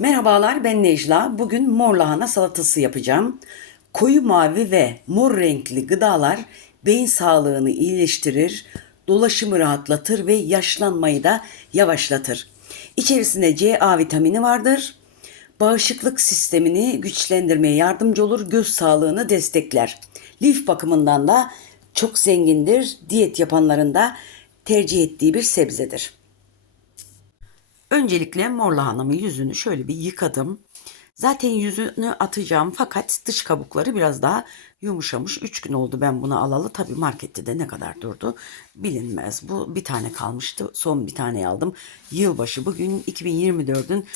Merhabalar ben Necla. Bugün mor lahana salatası yapacağım. Koyu mavi ve mor renkli gıdalar beyin sağlığını iyileştirir, dolaşımı rahatlatır ve yaşlanmayı da yavaşlatır. İçerisinde C vitamini vardır. Bağışıklık sistemini güçlendirmeye yardımcı olur, göz sağlığını destekler. Lif bakımından da çok zengindir. Diyet yapanların da tercih ettiği bir sebzedir. Öncelikle mor lahanamın yüzünü şöyle bir yıkadım. Zaten yüzünü atacağım fakat dış kabukları biraz daha yumuşamış. 3 gün oldu ben bunu alalı. Tabii markette de ne kadar durdu bilinmez. Bu bir tane kalmıştı. Son bir tane aldım. Yılbaşı bugün 2024'ün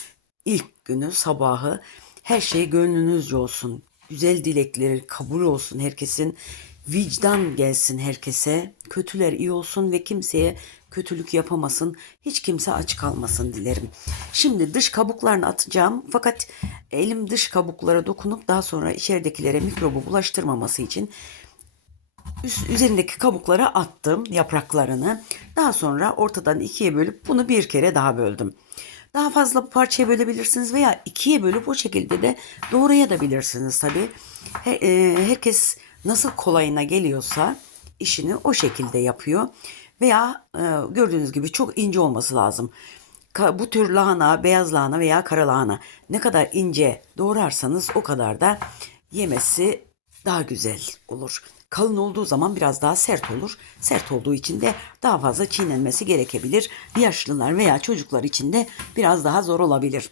ilk günü sabahı. Her şey gönlünüzce olsun. Güzel dilekleri kabul olsun herkesin. Vicdan gelsin herkese. Kötüler iyi olsun ve kimseye kötülük yapamasın. Hiç kimse aç kalmasın dilerim. Şimdi dış kabuklarını atacağım. Fakat elim dış kabuklara dokunup daha sonra içeridekilere mikrobu bulaştırmaması için üst, üzerindeki kabuklara attım yapraklarını. Daha sonra ortadan ikiye bölüp bunu bir kere daha böldüm. Daha fazla parçaya bölebilirsiniz veya ikiye bölüp o şekilde de doğrayabilirsiniz tabii. He, e, herkes nasıl kolayına geliyorsa işini o şekilde yapıyor. Veya e, gördüğünüz gibi çok ince olması lazım. Ka- bu tür lahana, beyaz lahana veya kara lahana ne kadar ince doğrarsanız o kadar da yemesi daha güzel olur. Kalın olduğu zaman biraz daha sert olur. Sert olduğu için de daha fazla çiğnenmesi gerekebilir. Yaşlılar veya çocuklar için de biraz daha zor olabilir.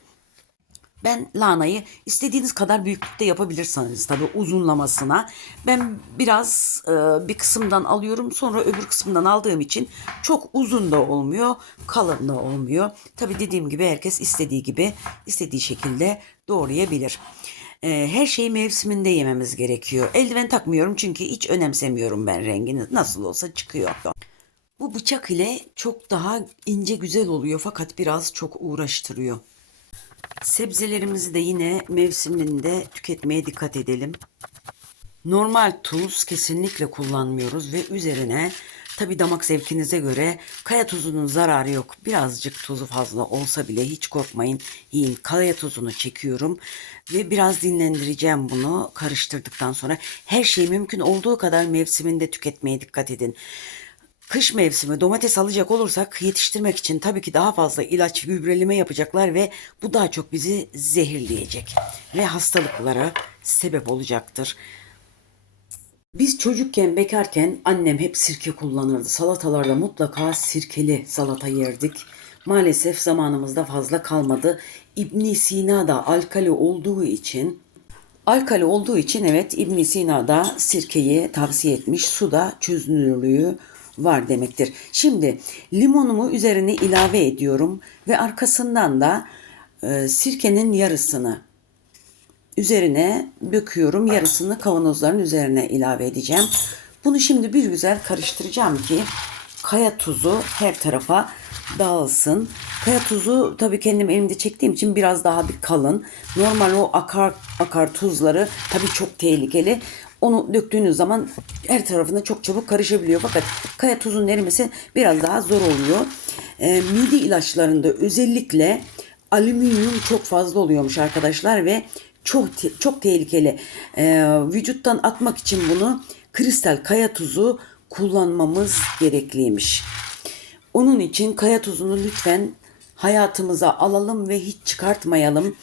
Ben lahanayı istediğiniz kadar büyüklükte yapabilirsiniz tabii uzunlamasına. Ben biraz e, bir kısımdan alıyorum sonra öbür kısımdan aldığım için çok uzun da olmuyor, kalın da olmuyor. Tabii dediğim gibi herkes istediği gibi, istediği şekilde doğrayabilir. E, her şeyi mevsiminde yememiz gerekiyor. Eldiven takmıyorum çünkü hiç önemsemiyorum ben rengini. Nasıl olsa çıkıyor. Bu bıçak ile çok daha ince güzel oluyor fakat biraz çok uğraştırıyor. Sebzelerimizi de yine mevsiminde tüketmeye dikkat edelim. Normal tuz kesinlikle kullanmıyoruz ve üzerine tabi damak zevkinize göre kaya tuzunun zararı yok. Birazcık tuzu fazla olsa bile hiç korkmayın yiyin. Kaya tuzunu çekiyorum ve biraz dinlendireceğim bunu karıştırdıktan sonra. Her şeyi mümkün olduğu kadar mevsiminde tüketmeye dikkat edin. Kış mevsimi domates alacak olursak yetiştirmek için tabii ki daha fazla ilaç gübreleme yapacaklar ve bu daha çok bizi zehirleyecek ve hastalıklara sebep olacaktır. Biz çocukken bekarken annem hep sirke kullanırdı. Salatalarda mutlaka sirkeli salata yerdik. Maalesef zamanımızda fazla kalmadı. İbn Sina da alkali olduğu için Alkali olduğu için evet İbn Sina da sirkeyi tavsiye etmiş. Suda çözünürlüğü var demektir. Şimdi limonumu üzerine ilave ediyorum ve arkasından da e, sirkenin yarısını üzerine döküyorum. Yarısını kavanozların üzerine ilave edeceğim. Bunu şimdi bir güzel karıştıracağım ki kaya tuzu her tarafa dağılsın. Kaya tuzu tabii kendim elimde çektiğim için biraz daha bir kalın. Normal o akar akar tuzları tabii çok tehlikeli. Onu döktüğünüz zaman her tarafına çok çabuk karışabiliyor. Fakat kaya tuzun erimesi biraz daha zor oluyor. Ee, mide ilaçlarında özellikle alüminyum çok fazla oluyormuş arkadaşlar ve çok te- çok tehlikeli. Ee, vücuttan atmak için bunu kristal kaya tuzu kullanmamız gerekliymiş. Onun için kaya tuzunu lütfen hayatımıza alalım ve hiç çıkartmayalım.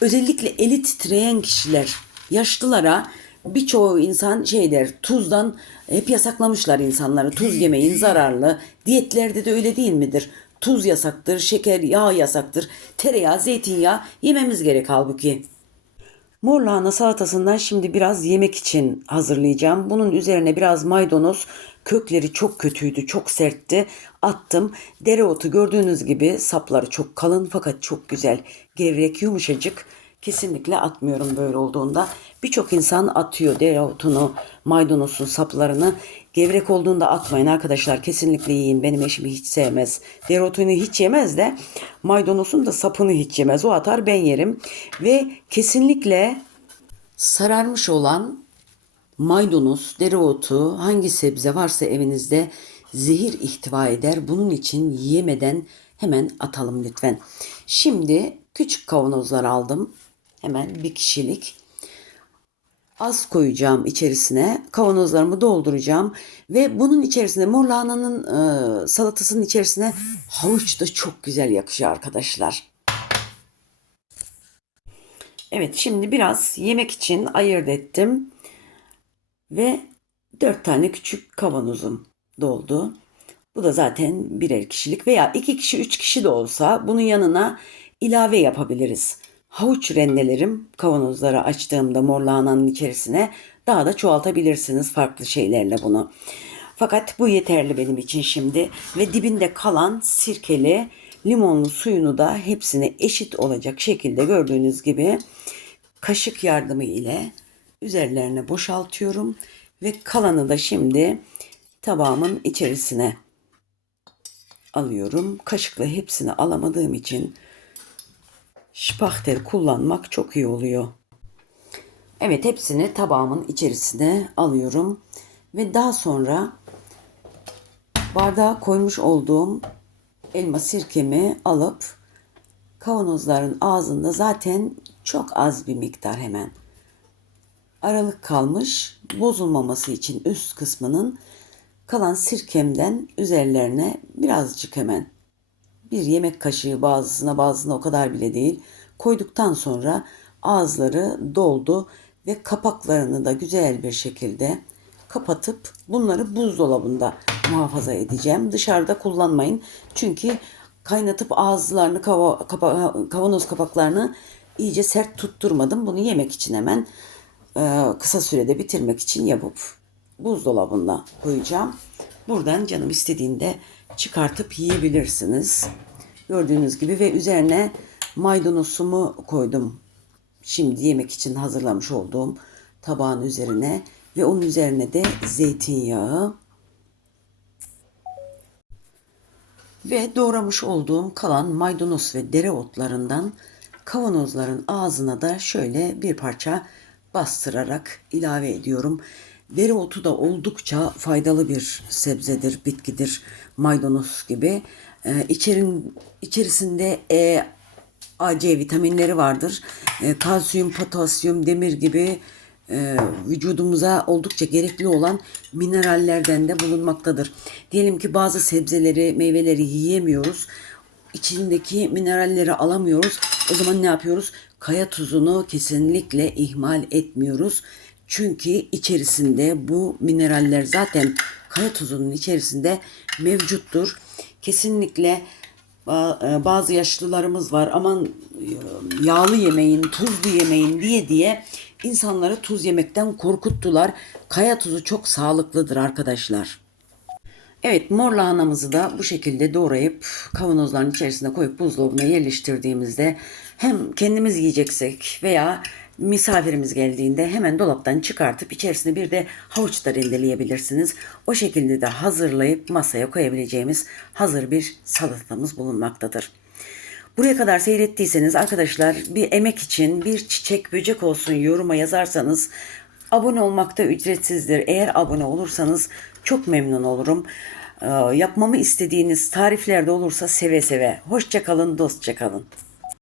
Özellikle eli titreyen kişiler, yaşlılara birçoğu insan şey der, tuzdan hep yasaklamışlar insanları. Tuz yemeyin zararlı. Diyetlerde de öyle değil midir? Tuz yasaktır, şeker, yağ yasaktır. Tereyağı, zeytinyağı yememiz gerek halbuki. Mor lahana salatasından şimdi biraz yemek için hazırlayacağım. Bunun üzerine biraz maydanoz, kökleri çok kötüydü, çok sertti. Attım. Dereotu gördüğünüz gibi sapları çok kalın fakat çok güzel. Gevrek, yumuşacık. Kesinlikle atmıyorum böyle olduğunda. Birçok insan atıyor dereotunu, maydanozun saplarını. Gevrek olduğunda atmayın arkadaşlar. Kesinlikle yiyin. Benim eşim hiç sevmez. Dereotunu hiç yemez de maydanozun da sapını hiç yemez. O atar ben yerim. Ve kesinlikle sararmış olan maydanoz, dereotu, hangi sebze varsa evinizde zehir ihtiva eder. Bunun için yemeden hemen atalım lütfen. Şimdi küçük kavanozlar aldım. Hemen bir kişilik. Az koyacağım içerisine. Kavanozlarımı dolduracağım. Ve bunun içerisine mor lahananın e, salatasının içerisine havuç da çok güzel yakışıyor arkadaşlar. Evet şimdi biraz yemek için ayırt ettim. Ve dört tane küçük kavanozum doldu. Bu da zaten birer kişilik veya iki kişi üç kişi de olsa bunun yanına ilave yapabiliriz. Havuç rendelerim kavanozları açtığımda mor lahananın içerisine daha da çoğaltabilirsiniz farklı şeylerle bunu. Fakat bu yeterli benim için şimdi ve dibinde kalan sirkeli limonlu suyunu da hepsine eşit olacak şekilde gördüğünüz gibi kaşık yardımı ile üzerlerine boşaltıyorum ve kalanı da şimdi tabağımın içerisine alıyorum. Kaşıkla hepsini alamadığım için spachtel kullanmak çok iyi oluyor. Evet hepsini tabağımın içerisine alıyorum ve daha sonra bardağa koymuş olduğum elma sirkemi alıp kavanozların ağzında zaten çok az bir miktar hemen aralık kalmış bozulmaması için üst kısmının kalan sirkemden üzerlerine birazcık hemen bir yemek kaşığı bazısına bazısına o kadar bile değil koyduktan sonra ağızları doldu ve kapaklarını da güzel bir şekilde kapatıp bunları buzdolabında muhafaza edeceğim. Dışarıda kullanmayın. Çünkü kaynatıp ağızlarını kava, kapa, kavanoz kapaklarını iyice sert tutturmadım. Bunu yemek için hemen e, kısa sürede bitirmek için yapıp buzdolabına koyacağım. Buradan canım istediğinde çıkartıp yiyebilirsiniz. Gördüğünüz gibi ve üzerine maydanozumu koydum. Şimdi yemek için hazırlamış olduğum tabağın üzerine ve onun üzerine de zeytinyağı ve doğramış olduğum kalan maydanoz ve dereotlarından kavanozların ağzına da şöyle bir parça bastırarak ilave ediyorum. Dereotu da oldukça faydalı bir sebzedir, bitkidir. Maydanoz gibi. Ee, içerin, içerisinde E, A, C vitaminleri vardır. Ee, kalsiyum, potasyum, demir gibi e, vücudumuza oldukça gerekli olan minerallerden de bulunmaktadır. Diyelim ki bazı sebzeleri, meyveleri yiyemiyoruz. İçindeki mineralleri alamıyoruz. O zaman ne yapıyoruz? Kaya tuzunu kesinlikle ihmal etmiyoruz. Çünkü içerisinde bu mineraller zaten kaya tuzunun içerisinde mevcuttur. Kesinlikle ba- e, bazı yaşlılarımız var aman e, yağlı yemeyin, tuzlu yemeyin diye diye insanları tuz yemekten korkuttular. Kaya tuzu çok sağlıklıdır arkadaşlar. Evet mor lahanamızı da bu şekilde doğrayıp kavanozların içerisine koyup buzdolabına yerleştirdiğimizde hem kendimiz yiyeceksek veya misafirimiz geldiğinde hemen dolaptan çıkartıp içerisine bir de havuç da rendeleyebilirsiniz. O şekilde de hazırlayıp masaya koyabileceğimiz hazır bir salatamız bulunmaktadır. Buraya kadar seyrettiyseniz arkadaşlar bir emek için bir çiçek böcek olsun yoruma yazarsanız abone olmak da ücretsizdir. Eğer abone olursanız çok memnun olurum. Ee, yapmamı istediğiniz tariflerde olursa seve seve. Hoşçakalın, dostça kalın.